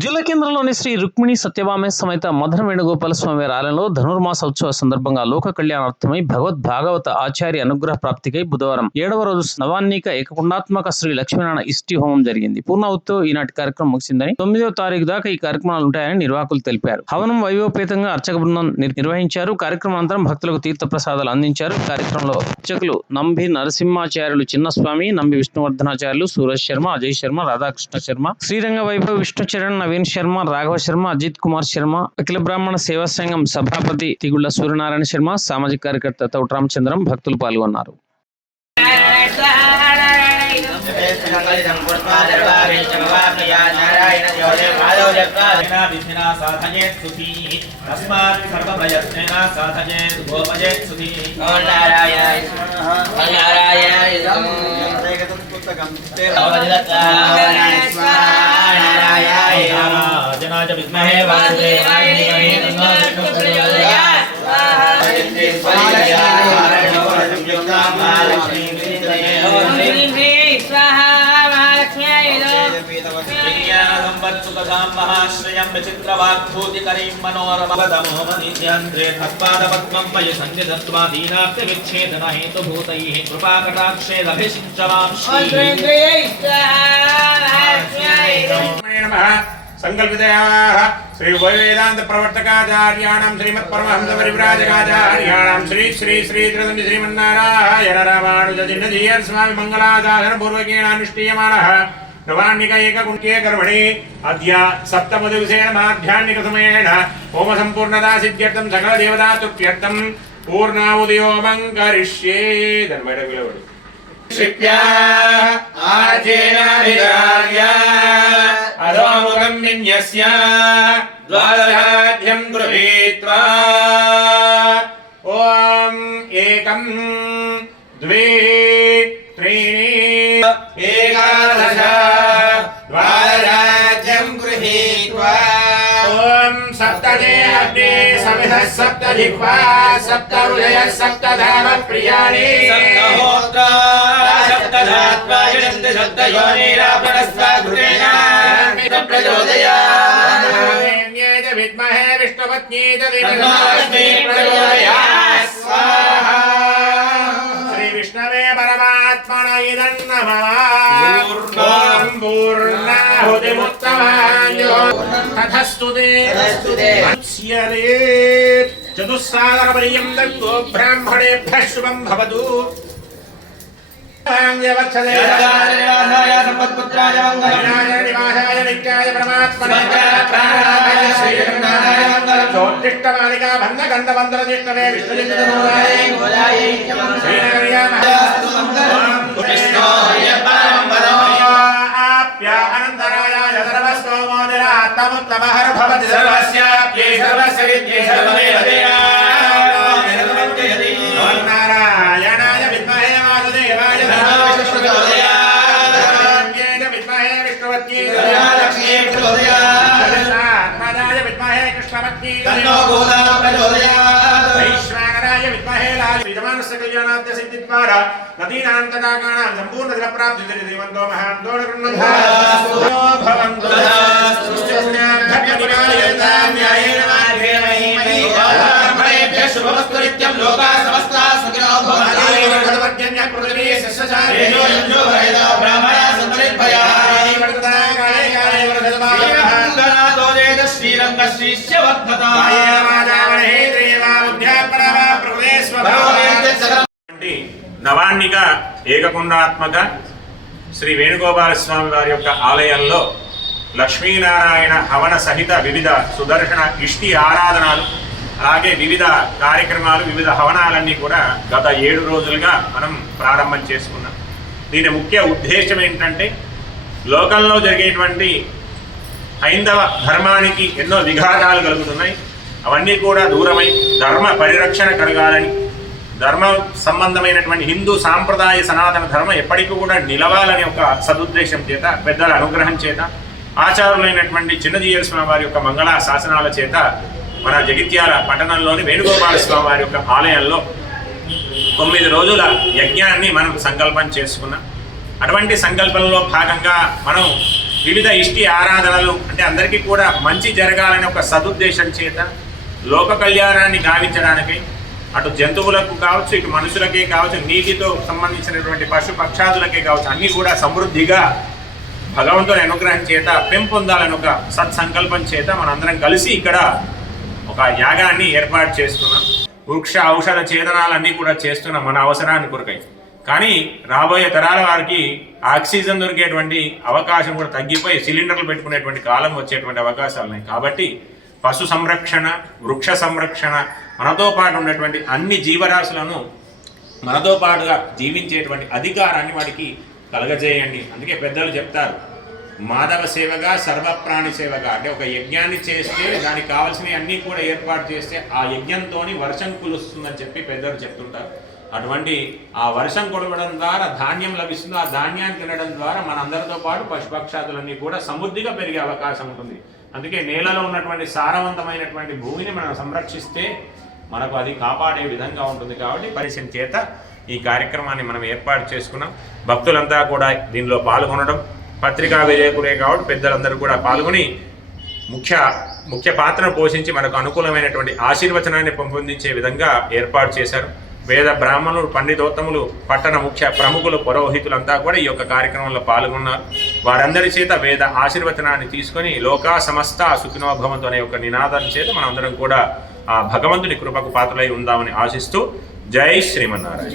జిల్లా కేంద్రంలోని శ్రీ రుక్మిణి సత్యభామ సమేత మధుర వేణుగోపాల స్వామి ఆలయంలో ధనుర్మాస ఉత్సవ సందర్భంగా లోక కళ్యాణార్థమై భగవద్ భాగవత ఆచార్య అనుగ్రహ ప్రాప్తికై బుధవారం 7వ రోజు నవాన్నిక ఏకకుండాత్మక శ్రీ లక్ష్మీనారాయణ ఇష్టి హోమం జరిగింది. పూర్ణాహుతితో ఈనాటి కార్యక్రమం ముగిసిందని 9వ తారీఖు దాకా ఈ కార్యక్రమాలు ఉంటాయని నిర్వాహకులు తెలిపారు. హవనం వైభవపేతంగా అర్చక బృందం నిర్వహించారు. కార్యక్రమం అనంతరం భక్తులకు తీర్థ ప్రసాదాలు అందించారు. కార్యక్రమంలో అర్చకులు నంబి నరసింహాచార్యులు చిన్నస్వామి, నంబి విష్ణువర్ధనాచార్యులు, సూరజ్ శర్మ, అజయ్ శర్మ, రాధాకృష్ణ శర్మ, శ్రీరంగ వైభవ్ విష్ణుచరణ్, నవీన్ శర్మ, రాఘవ శర్మ, అజిత్ కుమార్ శర్మ, అఖిల బ్రాహ్మణ సేవా సంఘం సభాపతి తిగుళ్ల సూర్యనారాయణ శర్మ, సామాజిక కార్యకర్త తౌట్ రామచంద్రం భక్తులు పాల్గొన్నారు. విద్మహే వాసుదేవాయ ధీమహి తన్నో విష్ణుః ప్రచోదయాత్. మహాశ్రయం విచిత్రవాగ్భూతికరీం మనోరమదమోమనిత్యంద్రే తత్పాదపద్మం మయి సంనిధత్వా దీనార్తి విచ్ఛేదన హేతుభూతైః కృపాకటాక్షేదభిషించమాం संकल्पितयाः श्री वेदांत प्रवर्तकाचार्याणां श्रीमत् परमहंस परिव्राजकाचार्याणां श्री श्री श्री त्रिदण्डी श्रीमन्नारायण रामानुजचिन्नजीयर स्वामी मंगलासाधन पूर्वकेण अनुष्ठीयमानः नवान्निक एककुण्ठे कर्मणि अद्य सप्तमदिवसेन माध्याह्निकसमयेन होम सम्पूर्णता सिद्ध्यर्थं सकल देवता तुप्त्यर्थं पूर्णाहुतिहोमं करिष्ये धन्यवादः शिप्या आर्जेनाभिधार्य अधोमुखं विन्यस्य द्वादशाढ्यं गृहीत्वा ॐ एकं द्वे त्रीणि एकादश द्वादशाढ्यं गृहीत्वा ॐ सप्तदे अग्ने समिधः सप्तजिह्वा सप्तहृदयः सप्तधाम प्रियाणि सप्तहोत्रा सप्तधात्वा यजन्ति सप्तयोनिरापणस्वा घृतेन प्रचोदयात् विद्महे विष्णुपत्नी च लक्ष्मी प्रचोदयात् स्वाहा श्री विष्णवे परमात्मने इदं नमः पूर्णाहुतिमुत्तमायो तथस्तु ते चतुस्सागरपर्यन्तं गो ब्राह्मणेभ्यः शुभं भवतु. संपत्पुत्राय मंगलाय निवासाय नित्याय परमात्मने ज्योतिष्ठमालिका भंगगंधबंधरजिष्णवे विष्णुजितनूराय श्रीनगर्या आप्या अनन्तरायाय सर्वस्तोमोदिरात्तमुत्तमहर भवति सर्वस्याप्ये सर्वस्य विद्ये सर्वमेव नारायणाय विद्महे वासुदेवाय आत्मजाय विद्महे कृष्णपत्नी वैश्वानराय विद्महे लालितमानस्य कल्याणाद्य सिद्धिद्वारा नदीनान्तदाकानां सम्पूर्णफलप्राप्तिः श्रीमन्तो महान्तो भवन्तु न्यायेन मार्गेण महीमहि शुभमस्तु नित्यं लोकाः समस्ताः सुखिनो भवन्तु पृथिवी सस्यशालिनो यञ्जो भरेदो ब्राह्मणा सन्तरिद्भयाः నవాన్నిక ఏకకుండాత్మక శ్రీ వేణుగోపాల స్వామి వారి యొక్క ఆలయంలో లక్ష్మీనారాయణ హవన సహిత వివిధ సుదర్శన ఇష్టి ఆరాధనలు అలాగే వివిధ కార్యక్రమాలు వివిధ హవనాలన్నీ కూడా గత 7 రోజులుగా మనం ప్రారంభం చేసుకున్నాం. దీని ముఖ్య ఉద్దేశం ఏంటంటే లోకంలో జరిగేటువంటి హైందవ ధర్మానికి ఎన్నో విఘాతాలు కలుగుతున్నాయి. అవన్నీ కూడా దూరమై ధర్మ పరిరక్షణ కలగాలని, ధర్మ సంబంధమైనటువంటి హిందూ సాంప్రదాయ సనాతన ధర్మం ఎప్పటికీ కూడా నిలవాలని ఒక సదుద్దేశం చేత పెద్దల అనుగ్రహం చేత ఆచార్యులైనటువంటి చిన్నజీయర్ స్వామి వారి యొక్క మంగళ శాసనాల చేత మన జగిత్యాల పట్టణంలోని వేణుగోపాల స్వామి వారి యొక్క ఆలయంలో 9 రోజుల యజ్ఞాన్ని మనం సంకల్పం చేసుకున్నాం. అటువంటి సంకల్పంలో భాగంగా మనం వివిధ ఇష్టి ఆరాధనలు అంటే అందరికీ కూడా మంచి జరగాలనే ఒక సదుద్దేశం చేత లోక కళ్యాణాన్ని గావించడానికి అటు జంతువులకు కావచ్చు, ఇటు మనుషులకే కావచ్చు, నీటితో సంబంధించినటువంటి పశు పక్షాదులకే కావచ్చు, అన్నీ కూడా సమృద్ధిగా భగవంతుని అనుగ్రహం చేత పెంపొందాలని ఒక సత్సంకల్పం చేత మనందరం కలిసి ఇక్కడ ఒక యాగాన్ని ఏర్పాటు చేస్తున్నాం. వృక్ష ఔషధ ఛేదనాలన్నీ కూడా చేస్తున్నాం మన అవసరాన్ని కొరకై. కానీ రాబోయే తరాల వారికి ఆక్సిజన్ దొరికేటువంటి అవకాశం కూడా తగ్గిపోయి సిలిండర్లు పెట్టుకునేటువంటి కాలం వచ్చేటువంటి అవకాశాలు ఉన్నాయి. కాబట్టి పశు సంరక్షణ, వృక్ష సంరక్షణ, మనతో పాటు ఉన్నటువంటి అన్ని జీవరాశులను మనతో పాటుగా జీవించేటువంటి అధికారాన్ని వారికి కలగజేయండి. అందుకే పెద్దలు చెప్తారు, మాధవ సేవగా సర్వప్రాణి సేవగా. అంటే ఒక యజ్ఞాన్ని చేస్తే దానికి కావాల్సినవి అన్నీ కూడా ఏర్పాటు చేస్తే ఆ యజ్ఞంతో వర్షం కులుస్తుందని చెప్పి పెద్దలు చెప్తుంటారు. అటువంటి ఆ వర్షం కురవడం ద్వారా ధాన్యం లభిస్తుంది. ఆ ధాన్యాన్ని తినడం ద్వారా మనందరితో పాటు పశుపక్షాదులన్నీ కూడా సమృద్ధిగా పెరిగే అవకాశం ఉంటుంది. అందుకే నేలలో ఉన్నటువంటి సారవంతమైనటువంటి భూమిని మనం సంరక్షిస్తే మనకు అది కాపాడే విధంగా ఉంటుంది. కాబట్టి పరిచయం చేత ఈ కార్యక్రమాన్ని మనం ఏర్పాటు చేసుకున్నాం. భక్తులంతా కూడా దీనిలో పాల్గొనడం, పత్రికా విలేకరులే కాబట్టి పెద్దలందరూ కూడా పాల్గొని ముఖ్య పాత్రను పోషించి మనకు అనుకూలమైనటువంటి ఆశీర్వచనాన్ని పెంపొందించే విధంగా ఏర్పాటు చేశారు. వేద బ్రాహ్మణులు, పండితోత్తములు, పట్టణ ముఖ్య ప్రముఖులు, పురోహితులంతా కూడా ఈ యొక్క కార్యక్రమంలో పాల్గొన్నారు. వారందరి చేత వేద ఆశీర్వచనాన్ని తీసుకొని లోకా సమస్త సుఖినో భవంతు అనే ఒక నినాదం చేత మనం అందరం కూడా ఆ భగవంతుని కృపకు పాత్రలై ఉందామని ఆశిస్తూ జై శ్రీమన్నారాయణ.